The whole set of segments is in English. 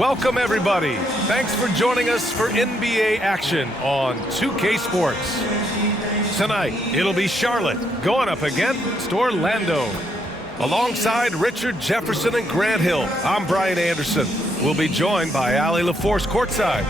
Welcome, everybody. Thanks for joining us for NBA action on 2K Sports. Tonight, it'll be Charlotte going up against Orlando. Alongside Richard Jefferson and Grant Hill, I'm Brian Anderson. We'll be joined by Allie LaForce courtside.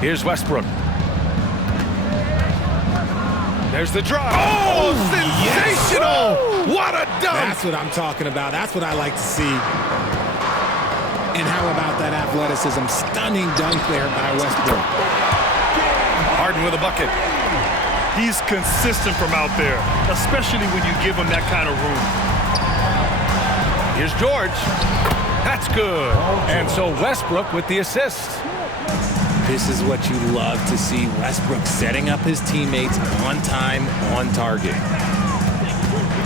Here's Westbrook. There's the drive. Oh, sensational! Yes. What a dunk! That's what I'm talking about. That's what I like to see. And how about that athleticism? Stunning dunk there by Westbrook. Harden with a bucket. He's consistent from out there, especially when you give him that kind of room. Here's George. That's good. And so Westbrook with the assist. This is what you love to see. Westbrook setting up his teammates on time, on target.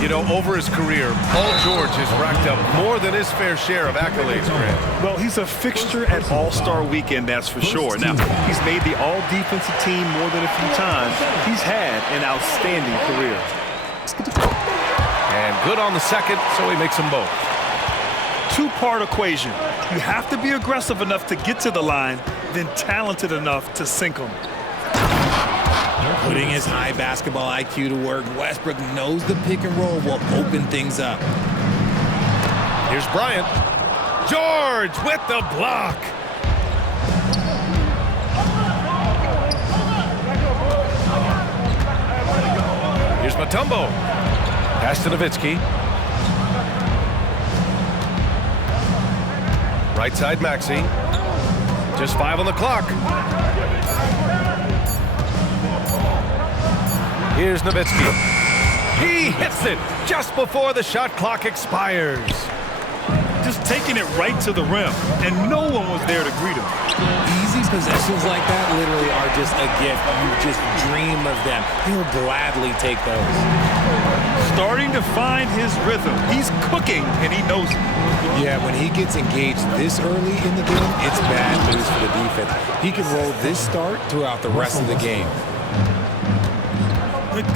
You know, over his career, Paul George has racked up more than his fair share of accolades, Grant. Well, he's a fixture at All-Star Weekend, that's for sure. Now, he's made the All-Defensive team more than a few times. He's had an outstanding career. And good on the second, so he makes them both. Two-part equation. You have to be aggressive enough to get to the line, then talented enough to sink them. Putting his high basketball IQ to work, Westbrook knows the pick and roll will open things up. Here's Bryant. George with the block. Here's Mutombo. Pass to Nowitzki. Right side, Maxey. Just 5 on the clock. Here's Nowitzki. He hits it just before the shot clock expires. Just taking it right to the rim, and no one was there to greet him. Easy possessions like that literally are just a gift. You just dream of them. He'll gladly take those. Starting to find his rhythm. He's cooking, and he knows it. Yeah, when he gets engaged this early in the game, it's bad news for the defense. He can roll this start throughout the rest of the game.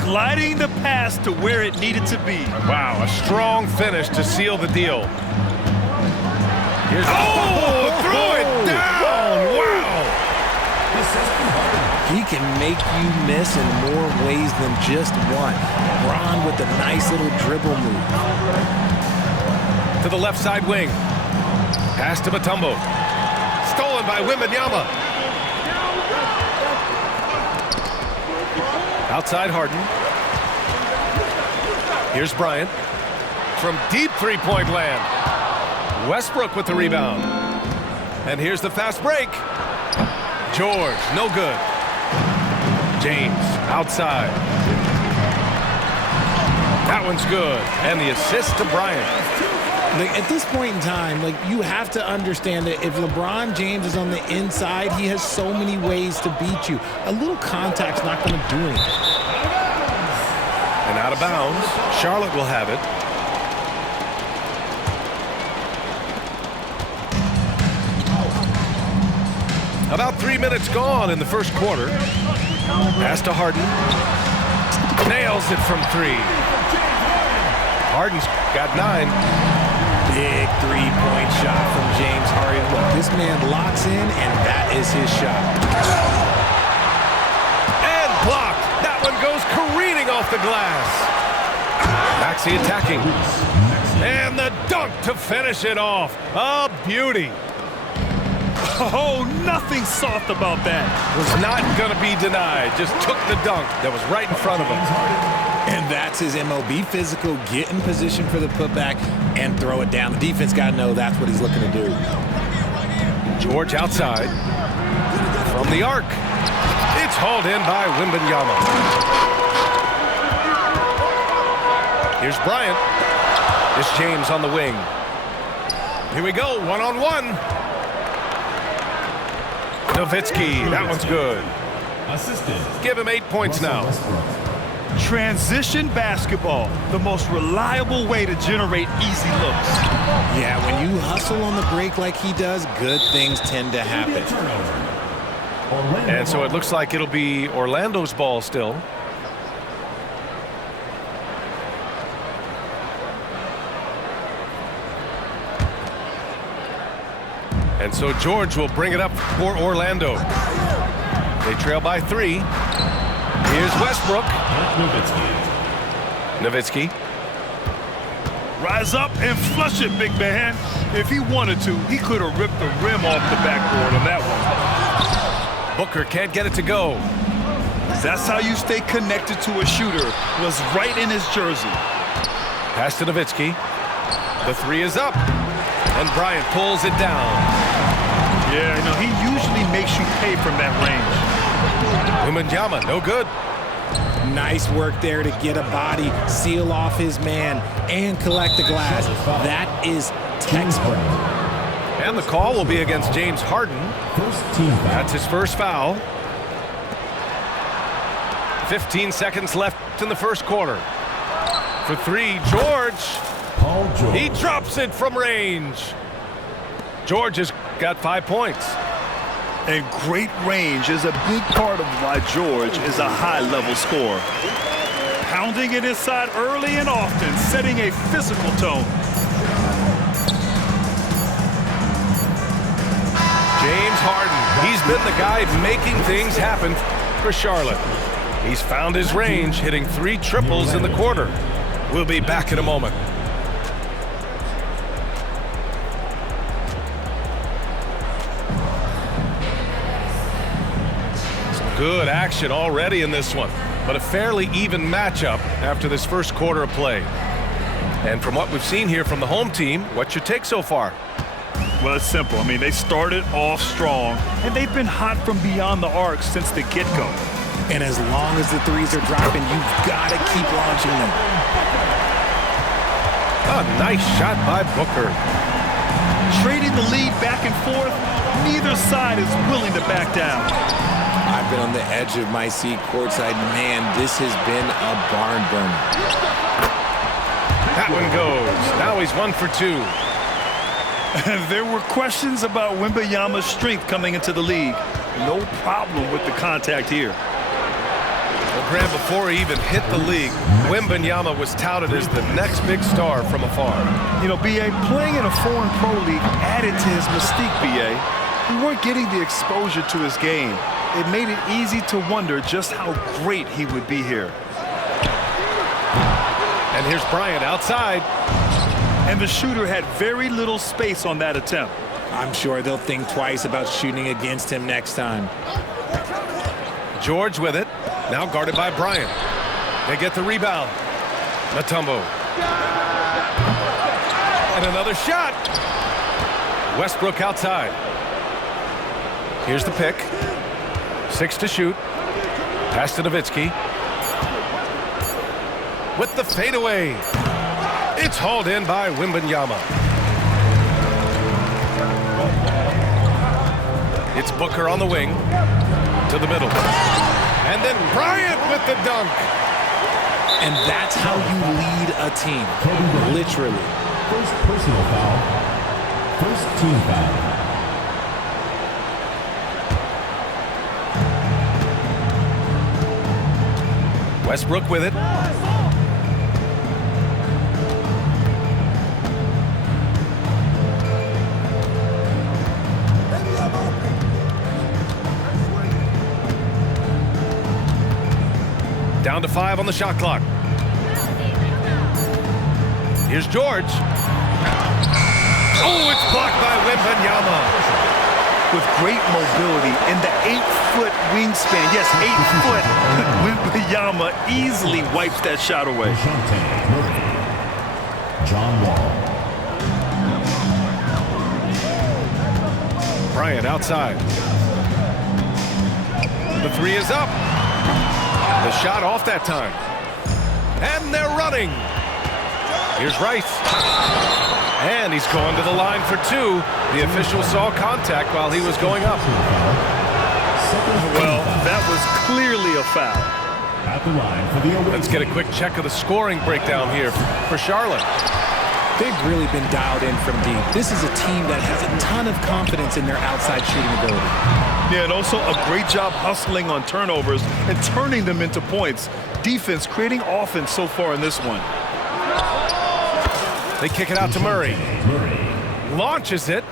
Gliding the pass to where it needed to be. Wow, a strong finish to seal the deal. Here's throw it down! Wow! He can make you miss in more ways than just one. Bron with a nice little dribble move. To the left side wing. Pass to Mutombo. Stolen by Wembanyama. Outside Harden. Here's Bryant. From deep three-point land. Westbrook with the rebound. And here's the fast break. George, no good. James, outside. That one's good. And the assist to Bryant. At this point in time, you have to understand that if LeBron James is on the inside, he has so many ways to beat you. A little contact's not going to do anything. And out of bounds, Charlotte will have it. About 3 minutes gone in the first quarter. Pass to Harden. Nails it from 3. Harden's got 9. Big three-point shot from James Harden. Look, this man locks in, and that is his shot. And blocked. That one goes careening off the glass. Maxey attacking. And the dunk to finish it off. A beauty. Oh, nothing soft about that. Was not going to be denied. Just took the dunk that was right in front of him. And that's his MO. Be physical, get in position for the putback, and throw it down. The defense got to know that's what he's looking to do. George outside. From the arc. It's hauled in by Wembanyama. Here's Bryant. It's James on the wing. Here we go, one-on-one. Nowitzki, that one's good. Give him 8 points now. Transition basketball, the most reliable way to generate easy looks. Yeah, when you hustle on the break like he does, good things tend to happen. And so it looks like it'll be Orlando's ball still. And so George will bring it up for Orlando. They trail by 3. Here's Westbrook. Nowitzki. Rise up and flush it, big man. If he wanted to, he could have ripped the rim off the backboard on that one. Booker can't get it to go. That's how you stay connected to a shooter. Was right in his jersey. Pass to Nowitzki. The 3 is up. And Bryant pulls it down. Yeah, no, he usually makes you pay from that range. Wembanyama, no good. Nice work there to get a body, seal off his man, and collect the glass. That is textbook. And the call will be against James Harden. That's his first foul. 15 seconds left in the first quarter. For 3, George. He drops it from range. George has got 5 points. And great range is a big part of why George is a high-level scorer. Pounding it inside early and often, setting a physical tone. James Harden, he's been the guy making things happen for Charlotte. He's found his range, hitting 3 triples in the quarter. We'll be back in a moment. Good action already in this one, but a fairly even matchup after this first quarter of play. And from what we've seen here from the home team, what's your take so far? Well, it's simple. I mean, they started off strong, and they've been hot from beyond the arc since the get-go. And as long as the 3s are dropping, you've got to keep launching them. A nice shot by Booker. Trading the lead back and forth, neither side is willing to back down. I've been on the edge of my seat courtside. Man, this has been a barn burner. That one goes. Now he's 1 for 2. There were questions about Wembanyama's strength coming into the league. No problem with the contact here. Well, Graham, before he even hit the league, Wembanyama was touted as the next big star from afar. You know, B.A., playing in a foreign pro league added to his mystique, B.A. We weren't getting the exposure to his game. It made it easy to wonder just how great he would be here. And here's Bryant outside. And the shooter had very little space on that attempt. I'm sure they'll think twice about shooting against him next time. George with it. Now guarded by Bryant. They get the rebound. Mutombo. And another shot. Westbrook outside. Here's the pick. 6 to shoot. Pass to Nowitzki. With the fadeaway. It's hauled in by Wembanyama. It's Booker on the wing. To the middle. And then Bryant with the dunk. And that's how you lead a team. Literally. First personal foul. First team foul. Westbrook with it. Down to 5 on the shot clock. Here's George. Oh, it's blocked by Wembanyama. With great mobility and the 8-foot wingspan. Yes, 8 foot. Wembanyama easily wipes that shot away. John Wall. Bryant outside. The 3 is up. The shot off that time. And they're running. Here's Rice. And he's going to the line for 2. The official saw contact while he was going up. Well, that was was clearly a foul. At the line for the away Let's get a quick check of the scoring breakdown here for Charlotte. They've really been dialed in from deep. This is a team that has a ton of confidence in their outside shooting ability. Yeah, and also a great job hustling on turnovers and turning them into points. Defense creating offense so far in this one. They kick it out to Murray. Launches it.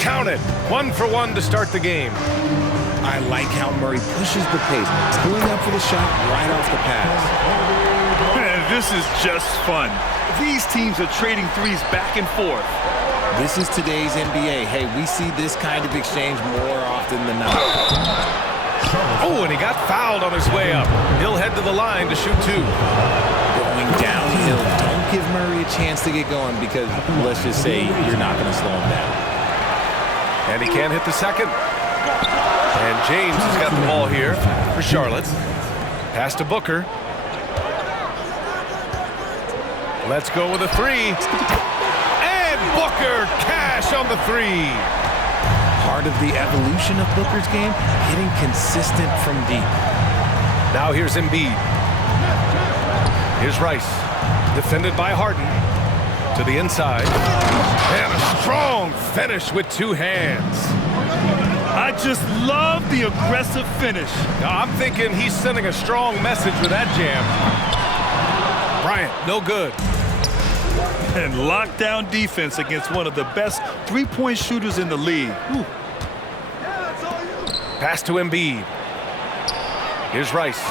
Count it. 1 for 1 to start the game. I like how Murray pushes the pace, pulling up for the shot right off the pass. Man, this is just fun. These teams are trading threes back and forth. This is today's NBA. Hey, we see this kind of exchange more often than not. Oh, and he got fouled on his way up. He'll head to the line to shoot 2. Going downhill. Don't give Murray a chance to get going because let's just say you're not going to slow him down. And he can't hit the second. And James has got the ball here for Charlotte. Pass to Booker. Let's go with a 3. And Booker cash on the 3. Part of the evolution of Booker's game, hitting consistent from deep. Now here's Embiid. Here's Rice. Defended by Harden. To the inside. And a strong finish with 2 hands. I just love the aggressive finish. Now, I'm thinking he's sending a strong message with that jam. Bryant, no good. And lockdown defense against one of the best three-point shooters in the league. Whew. Pass to Embiid. Here's Rice.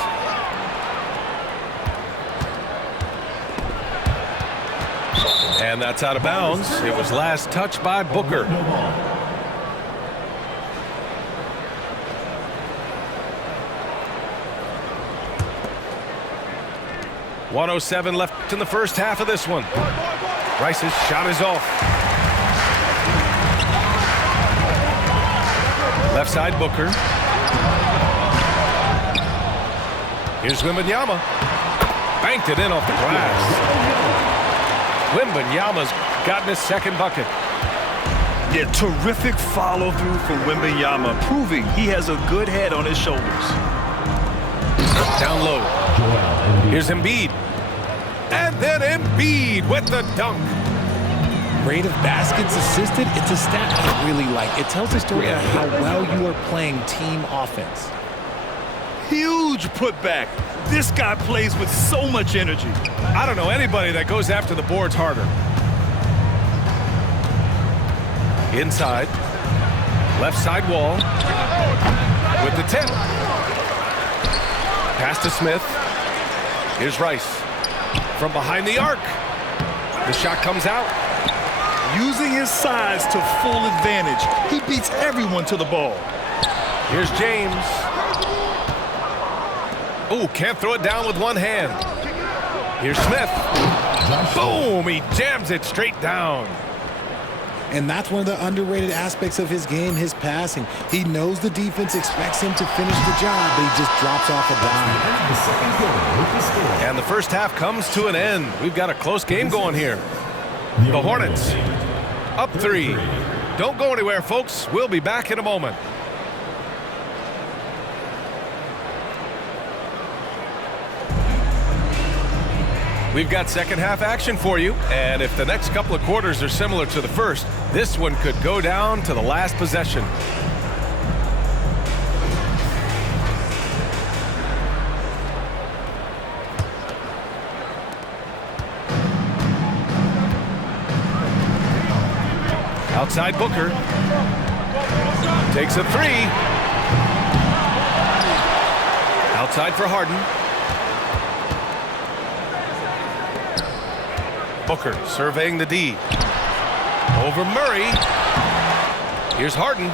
And that's out of bounds. It was last touched by Booker. .107 left in the first half of this one. Rice's shot is off. Left side, Booker. Here's Wembanyama. Banked it in off the glass. Wembanyama's gotten his second bucket. Yeah, terrific follow-through from Wembanyama, proving he has a good head on his shoulders. Down low. Here's Embiid. And then Embiid with the dunk. Rate of baskets assisted, it's a stat I really like. It tells a story of how well you are playing team offense. Huge putback. This guy plays with so much energy. I don't know anybody that goes after the boards harder. Inside. Left side wall. With the tip. Pass to Smith. Here's Rice. From behind the arc. The shot comes out. Using his size to full advantage. He beats everyone to the ball. Here's James. Oh, can't throw it down with one hand. Here's Smith. Boom, he jams it straight down. And that's one of the underrated aspects of his game, his passing. He knows the defense expects him to finish the job, but he just drops off a dime. And the first half comes to an end. We've got a close game going here. The Hornets up 3. Don't go anywhere, folks. We'll be back in a moment. We've got second half action for you, and if the next couple of quarters are similar to the first, this one could go down to the last possession. Outside Booker. Takes a 3. Outside for Harden. Booker surveying the D. Over Murray. Here's Harden.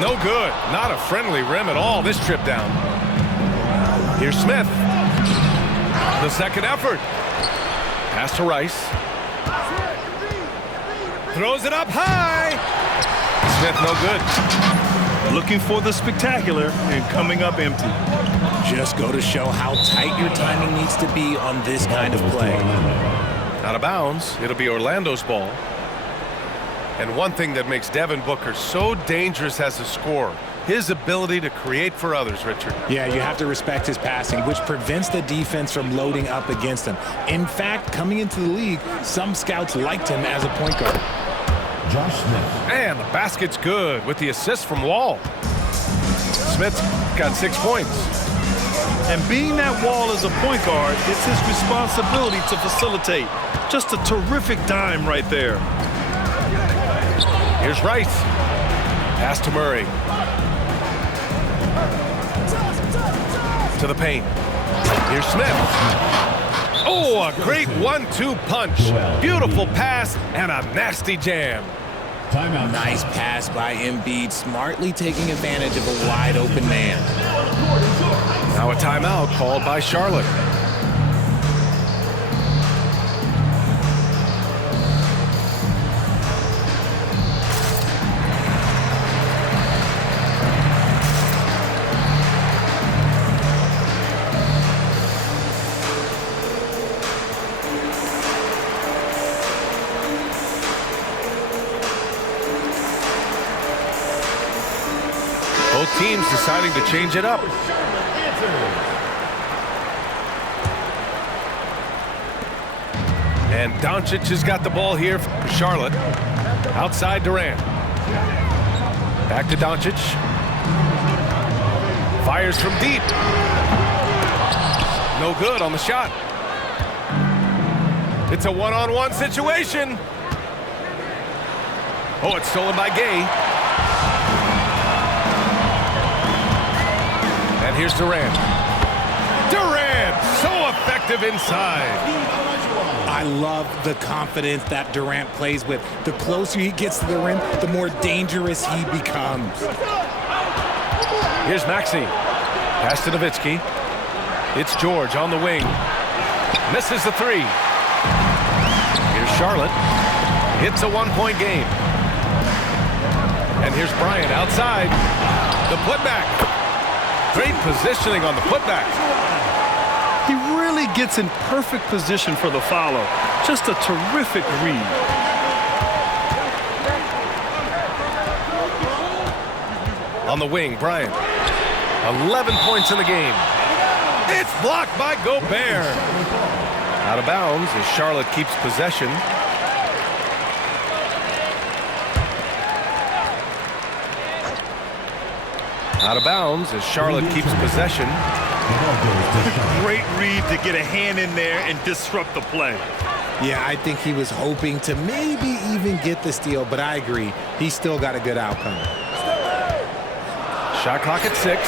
No good. Not a friendly rim at all this trip down. Here's Smith. The second effort. Pass to Rice. Throws it up high. Smith no good. Looking for the spectacular and coming up empty. Just go to show how tight your timing needs to be on this kind of play. Out of bounds, it'll be Orlando's ball. And one thing that makes Devin Booker so dangerous as a scorer His ability to create for others, Richard. Yeah, you have to respect his passing, which prevents the defense from loading up against him. In fact, coming into the league, some scouts liked him as a point guard. Josh Smith. And the basket's good with the assist from Wall. Smith's got 6 points. And being that Wall is a point guard, it's his responsibility to facilitate. Just a terrific dime right there. Here's Rice. Pass to Murray. To the paint. Here's Smith. Oh, a great 1-2 punch. Beautiful pass and a nasty jam. Timeout. Nice pass by Embiid, smartly taking advantage of a wide open man. Now a timeout called by Charlotte. Both teams deciding to change it up. And Doncic has got the ball here for Charlotte. Outside Durant. Back to Doncic. Fires from deep. No good on the shot. It's a one-on-one situation. Oh, it's stolen by Gay. And here's Durant. Durant, so effective inside. I love the confidence that Durant plays with. The closer he gets to the rim, the more dangerous he becomes. Here's Maxey. Pass to Nowitzki. It's George on the wing. Misses the three. Here's Charlotte. It's a one-point game. And here's Bryant outside. The putback. Great positioning on the putback. He really gets in perfect position for the follow. Just a terrific read. On the wing, Bryant. 11 points in the game. It's blocked by Gobert. Out of bounds as Charlotte keeps possession. Out of bounds as Charlotte keeps possession. Great read to get a hand in there and disrupt the play. Yeah, I think he was hoping to maybe even get the steal, but I agree. He still got a good outcome. Shot clock at 6.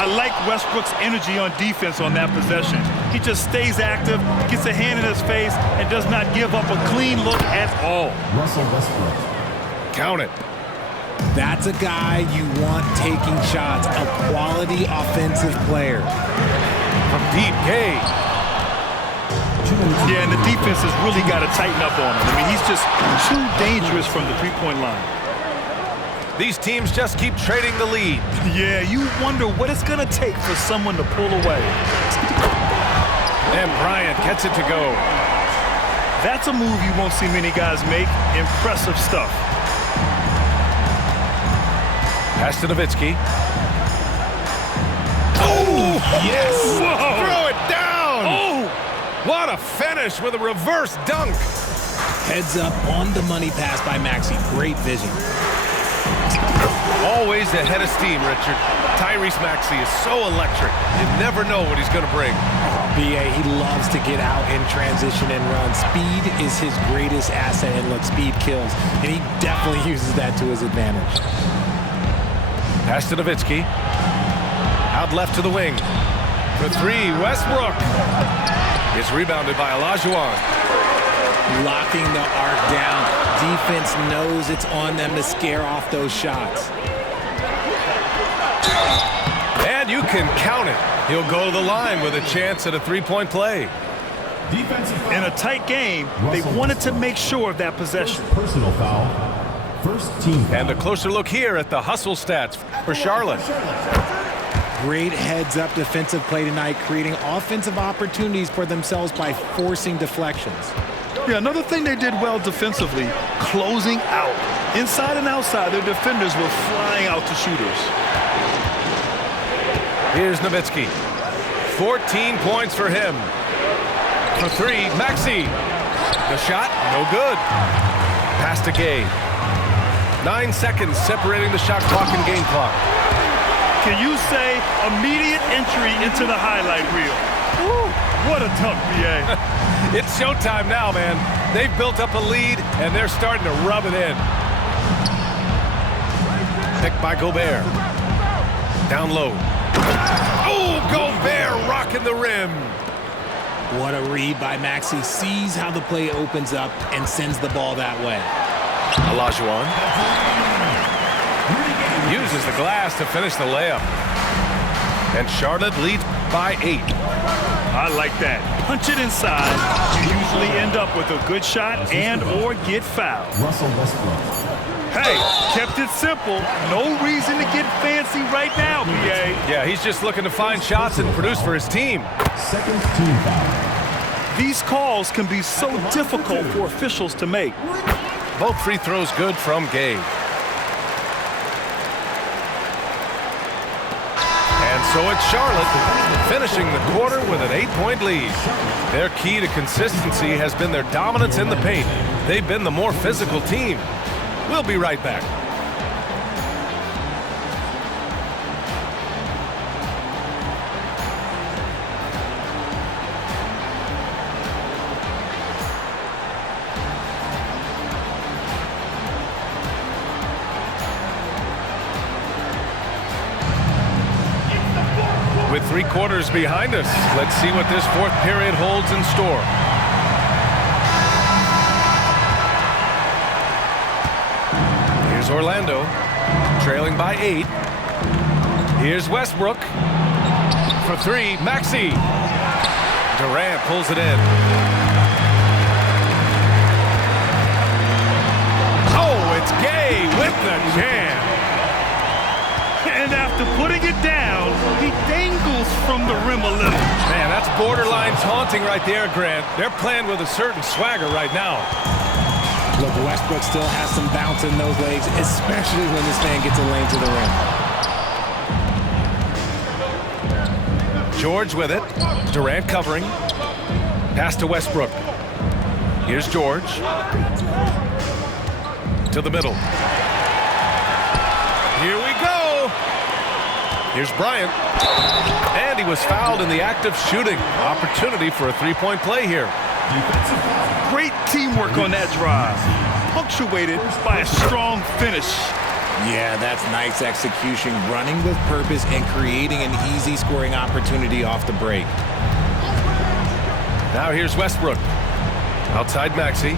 I like Westbrook's energy on defense on that possession. He just stays active, gets a hand in his face, and does not give up a clean look at all. Russell Westbrook. Count it. That's a guy you want taking shots, a quality offensive player. From deep, Gay. Yeah, and the defense has really got to tighten up on him. I mean, he's just too dangerous from the three-point line. These teams just keep trading the lead. Yeah, you wonder what it's going to take for someone to pull away. And Bryant gets it to go. That's a move you won't see many guys make. Impressive stuff. Pass to Nowitzki. Oh, yes! Whoa. Throw it down! Oh! What a finish with a reverse dunk. Heads up on the money pass by Maxey. Great vision. Always ahead of steam, Richard. Tyrese Maxey is so electric. You never know what he's going to bring. B.A., he loves to get out in transition and run. Speed is his greatest asset, and look, speed kills. And he definitely uses that to his advantage. Pass to Nowitzki. Out left to the wing. For three, Westbrook. It's rebounded by Olajuwon. Locking the arc down. Defense knows it's on them to scare off those shots. And you can count it. He'll go to the line with a chance at a three-point play. Defensive In a tight game, they wanted to make sure of that possession. personal foul. First team foul. And a closer look here at the hustle stats for Charlotte. Great heads-up defensive play tonight, creating offensive opportunities for themselves by forcing deflections. Yeah, another thing they did well defensively, closing out. Inside and outside, their defenders were flying out to shooters. Here's Nowitzki. 14 points for him. For three, Maxey. The shot, no good. Pass to Gay. 9 seconds separating the shot clock and game clock. Can you say immediate entry into the highlight reel? Woo, what a dunk, BA. It's showtime now, man. They've built up a lead, and they're starting to rub it in. Picked by Gobert. Down low. Oh, Gobert rocking the rim. What a read by Maxey. Sees how the play opens up and sends the ball that way. Olajuwon uses the glass to finish the layup. And Charlotte leads by 8. I like that. Punch it inside. You usually end up with a good shot and or get fouled. Russell Westbrook. Hey, kept it simple. No reason to get fancy right now, BA. Yeah, he's just looking to find shots and produce for his team. Second team foul. These calls can be so difficult for officials to make. Both free throws good from Gay. And so it's Charlotte finishing the quarter with an 8-point lead. Their key to consistency has been their dominance in the paint. They've been the more physical team. We'll be right back. With 3 quarters behind us, let's see what this fourth period holds in store. Here's Orlando, trailing by 8. Here's Westbrook. For 3, Maxey. Durant pulls it in. Oh, it's Gay with the jam. And after putting it down, he dangles from the rim a little. Man, that's borderline taunting right there, Grant. They're playing with a certain swagger right now. Look, Westbrook still has some bounce in those legs, especially when this man gets a lane to the rim. George with it. Durant covering. Pass to Westbrook. Here's George. To the middle. Here we go. Here's Bryant. And he was fouled in the act of shooting. Opportunity for a 3-point play here. Great teamwork on that drive. Punctuated by a strong finish. Yeah, that's nice execution, running with purpose and creating an easy scoring opportunity off the break. Now here's Westbrook. Outside Maxey.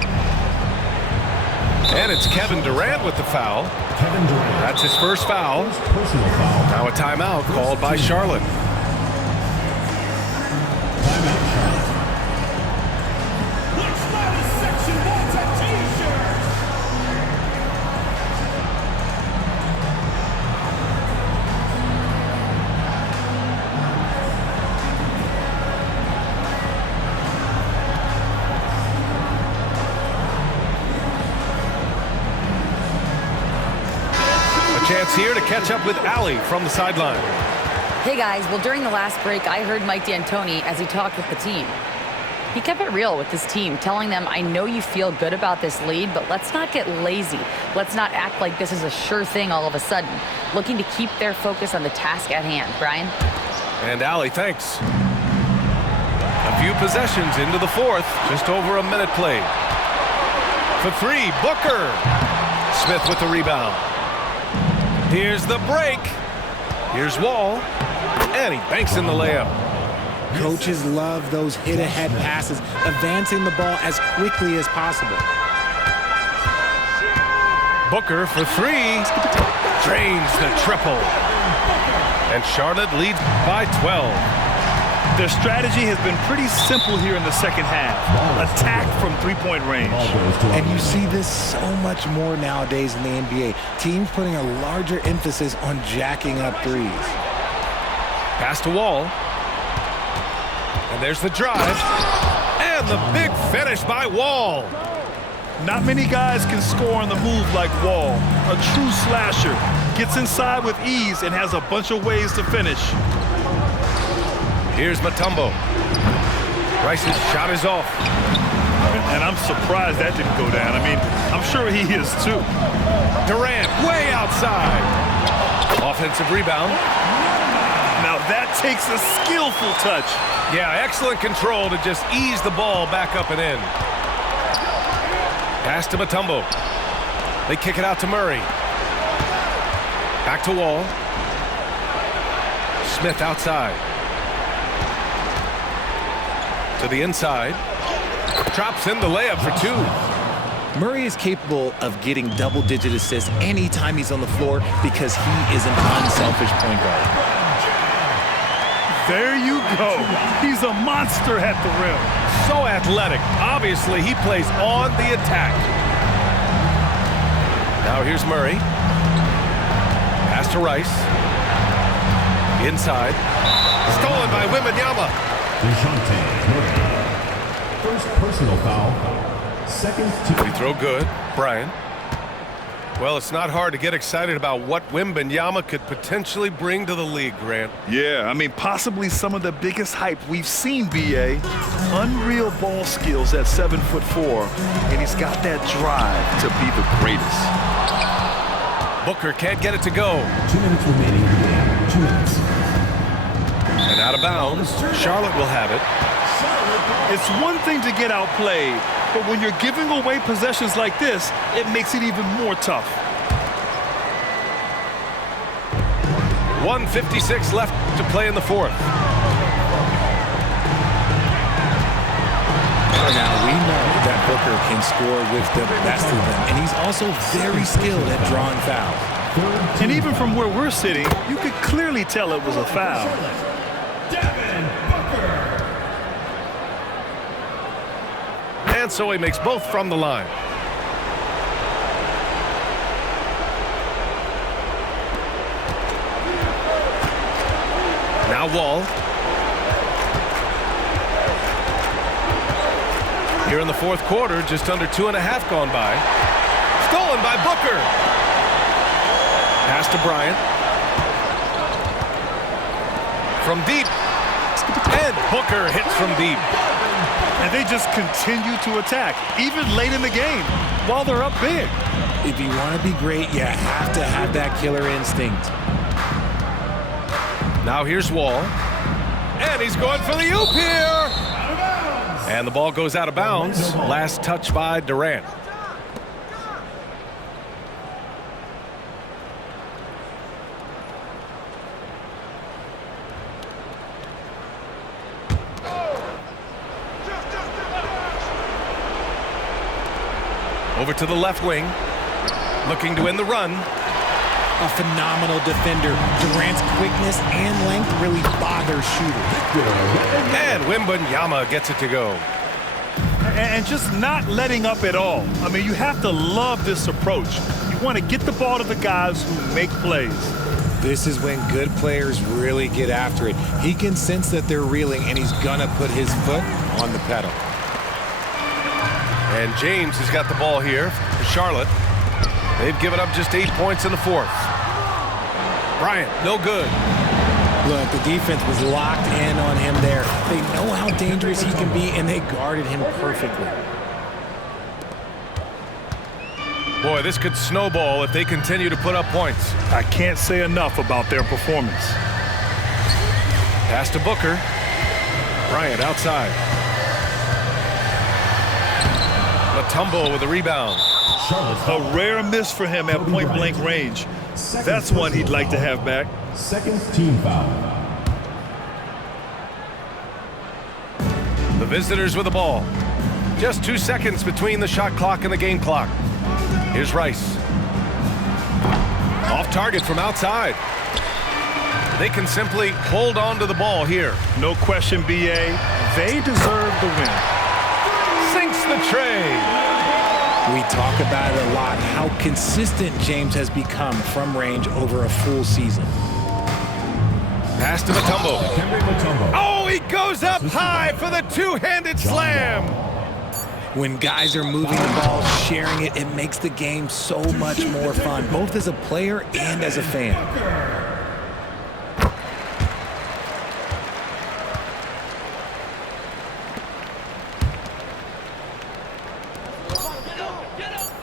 And it's Kevin Durant with the foul. Kevin Durant. That's his first foul. Personal foul. Now a timeout called by Charlotte. Timeout, Charlotte. Chance here to catch up with Allie from the sideline. Hey guys, well during the last break I heard Mike D'Antoni as he talked with the team. He kept it real with his team, telling them, I know you feel good about this lead, but let's not get lazy. Let's not act like this is a sure thing all of a sudden. Looking to keep their focus on the task at hand. Brian? And Allie, thanks. A few possessions into the fourth, just over a minute played. For 3, Booker. Smith with the rebound. Here's the break. Here's Wall. And he banks in the layup. Coaches love those hit-ahead passes, advancing the ball as quickly as possible. Booker for 3. Drains the triple. And Charlotte leads by 12. Their strategy has been pretty simple here in the second half. Attack from 3-point range. And you see this so much more nowadays in the NBA. Teams putting a larger emphasis on jacking up threes. Pass to Wall. And there's the drive. And the big finish by Wall. Not many guys can score on the move like Wall. A true slasher. Gets inside with ease and has a bunch of ways to finish. Here's Mutombo. Rice's shot is off. And I'm surprised that didn't go down. I mean, I'm sure he is too. Durant way outside. Offensive rebound. Now that takes a skillful touch. Yeah, excellent control to just ease the ball back up and in. Pass to Mutombo. They kick it out to Murray. Back to Wall. Smith outside. To the inside. Drops in the layup for two. Murray is capable of getting double-digit assists anytime he's on the floor because he is an unselfish point guard. There you go. He's a monster at the rim. So athletic. Obviously, he plays on the attack. Now here's Murray. Pass to Rice. Inside. Stolen by Wembanyama. DeJounte Murray. First personal foul. Second team. Free throw good. Bryant. Well, it's not hard to get excited about what Wembanyama could potentially bring to the league, Grant. Yeah, I mean, possibly some of the biggest hype we've seen, B.A. Unreal ball skills at 7'4", and he's got that drive to be the greatest. Booker can't get it to go. 2 minutes remaining in the game. 2 minutes. And out of bounds. Charlotte will have it. It's one thing to get outplayed, but when you're giving away possessions like this, it makes it even more tough. 1:56 left to play in the fourth. Now, we know that Booker can score with the best of them, and he's also very skilled at drawing fouls. And even from where we're sitting, you could clearly tell it was a foul. And so he makes both from the line. Now Wall. Here in the fourth quarter, just under 2.5 gone by. Stolen by Booker. Pass to Bryant. From deep. And Booker hits from deep. And they just continue to attack, even late in the game, while they're up big. If you want to be great, you have to have that killer instinct. Now here's Wall. And he's going for the oop here. And the ball goes out of bounds. Last touch by Durant. Over to the left wing, looking to win the run. A phenomenal defender. Durant's quickness and length really bother shooters. And Wembanyama gets it to go. And just not letting up at all. I mean, you have to love this approach. You want to get the ball to the guys who make plays. This is when good players really get after it. He can sense that they're reeling, and he's going to put his foot on the pedal. And James has got the ball here for Charlotte. They've given up just 8 points in the fourth. Bryant, no good. Look, the defense was locked in on him there. They know how dangerous he can be, and they guarded him perfectly. Boy, this could snowball if they continue to put up points. I can't say enough about their performance. Pass to Booker. Bryant outside. Mutombo with a rebound. A rare miss for him at point-blank range. That's one he'd like to have back. Second team foul. The visitors with the ball. Just 2 seconds between the shot clock and the game clock. Here's Rice. Off target from outside. They can simply hold on to the ball here. No question, B.A. They deserve the win. Sinks the tray. We talk about it a lot, how consistent James has become from range over a full season. Pass to Mutombo. Dikembe Mutombo. Oh, he goes up high for the two-handed slam. When guys are moving the ball, sharing it, it makes the game so much more fun, both as a player and as a fan.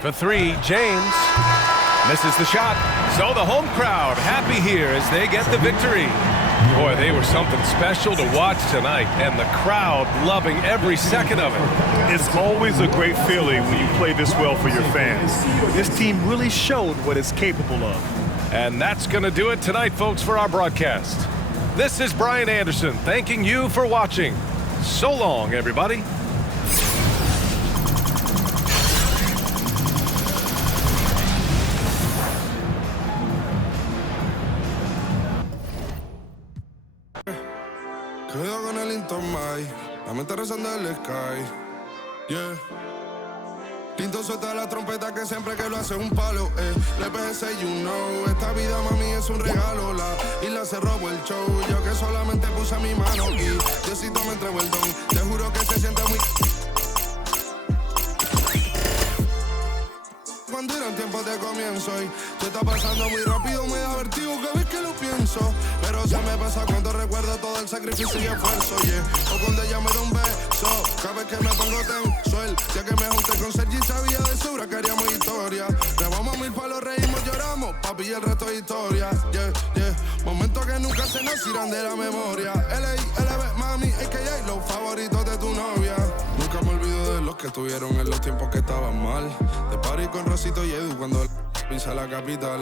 For three, James misses the shot. So the home crowd happy here as they get the victory. Boy, they were something special to watch tonight, and the crowd loving every second of it. It's always a great feeling when you play this well for your fans. This team really showed what it's capable of. And that's going to do it tonight, folks, for our broadcast. This is Brian Anderson thanking you for watching. So long, everybody. Cuidado con el Intomai, la mente rezando el sky, yeah. Tinto suelta la trompeta que siempre que lo hace un palo, Le pensé, you know, esta vida mami es un regalo, y la se robó el show, yo que solamente puse mi mano y Diosito me entregó el don, te juro que se siente muy... Cuando eran tiempos de comienzo y tú está pasando muy rápido, me da vertigo cada vez que lo pienso. Pero se me pasa cuando recuerdo todo el sacrificio y esfuerzo, yeah. O cuando ella me da un beso, cada vez que me pongo tenso. El día que me junté con Sergi sabía de sobra que haríamos historia. Grabamos mil palos, reímos, lloramos, papi, y el resto es historia, yeah, yeah. Momentos que nunca se nos irán de la memoria. L.A.L.B. mami, a.k.a. los favoritos de tu novia. Nunca me olvido de los que estuvieron en los tiempos que estaban mal. De party con Rosito y Edu cuando pisa la capital.